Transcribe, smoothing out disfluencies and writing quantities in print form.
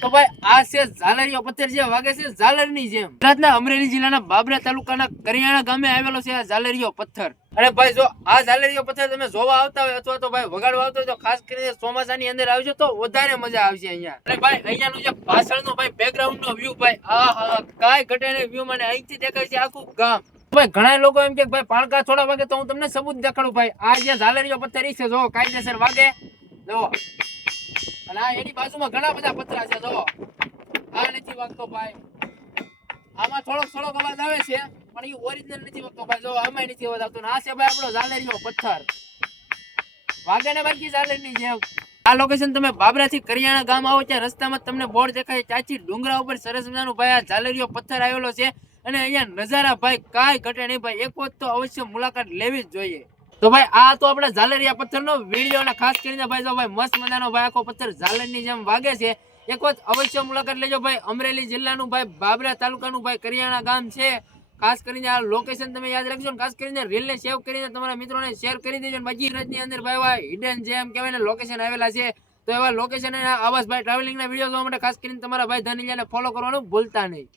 તો ભાઈ આ છે ઝાલરિયો પથ્થર જે વાગે છે ઝાલરની જેમ. ગુજરાતના અમરેલી જિલ્લાના બાબરા તાલુકાના કરિયાણા ગામે આવેલો છે આ ઝાલરિયો પથ્થર. અને ભાઈ જો આ ઝાલરિયો પથ્થર તમે જોવા આવતા હોય અથવા તો ભાઈ વગાડવા આવતા હોય તો ખાસ કરીને ચોમાસાની અંદર આવજો તો વધારે મજા આવશે અહીંયા. અને ભાઈ અહીંયાનું જે પાછળનો ભાઈ બેકગ્રાઉન્ડ નો વ્યૂ ભાઈ આહા કાઈ ઘટે નહીં વ્યૂ મને અહીંથી દેખાય છે આખું ગામ. ભાઈ ઘણા લોકો એમ કે ભાઈ પાણકા થોડા વાગે તો હું તમને સબૂત દેખાડું ભાઈ આ જે ઝાલરિયો પથ્થર છે જો કાયદેસર વાગે જો. અને આ એની બાજુમાં ઘણા બધા પથરા છે જો આ નથી વાગતો ભાઈ આમાં થોડોક અવાજ આવે છે પણ એ ઓરિજિનલ નથી વાગતો ભાઈ જો આમાં નથી અવાજ આવતો. આ છે ભાઈ આપણો ઝાલરિયો પથ્થર વાગે ને બાકી ઝાલરની જેમ. આ લોકેશન તમે બાબરાથી કરિયાણા ગામ આવો ત્યાં રસ્તામાં તમને બોર્ડ દેખાય ચાચી ડુંગરા ઉપર સરસ મજાનું ભાઈ આ ઝાલરિયો પથ્થર આવેલો છે. અને અહીંયા નજારા ભાઈ કાંઈ ઘટે નહીં ભાઈ એક વખત તો અવશ્ય મુલાકાત લેવી જ જોઈએ. તો ભાઈ આ તો આપણા ઝાલરિયા પથ્થરનો વિડીયો અને ખાસ કરીને ભાઈ જો ભાઈ મસ્ત મજાનો ભાઈ આખો પથ્થર ઝાલરની જેમ વાગે છે. એક વખત અવશ્ય મુલાકાત લેજો ભાઈ. અમરેલી જિલ્લાનું ભાઈ બાબરા તાલુકાનું ભાઈ કરિયાણા ગામ છે. ખાસ કરીને આ લોકેશન તમે યાદ રાખજો ને ખાસ કરીને રીલને સેવ કરીને તમારા મિત્રોને શેર કરી દેજો. બાકી ગુજરાતની અંદર ભાઈ હિડન જેમ કહેવાય ને લોકેશન આવેલા છે. તો એવા લોકેશન આવાસ ભાઈ ટ્રાવેલિંગના વિડીયો જોવા માટે ખાસ કરીને તમારા ભાઈ ધનંજયને ફોલો કરવાનું ભૂલતા નહીં.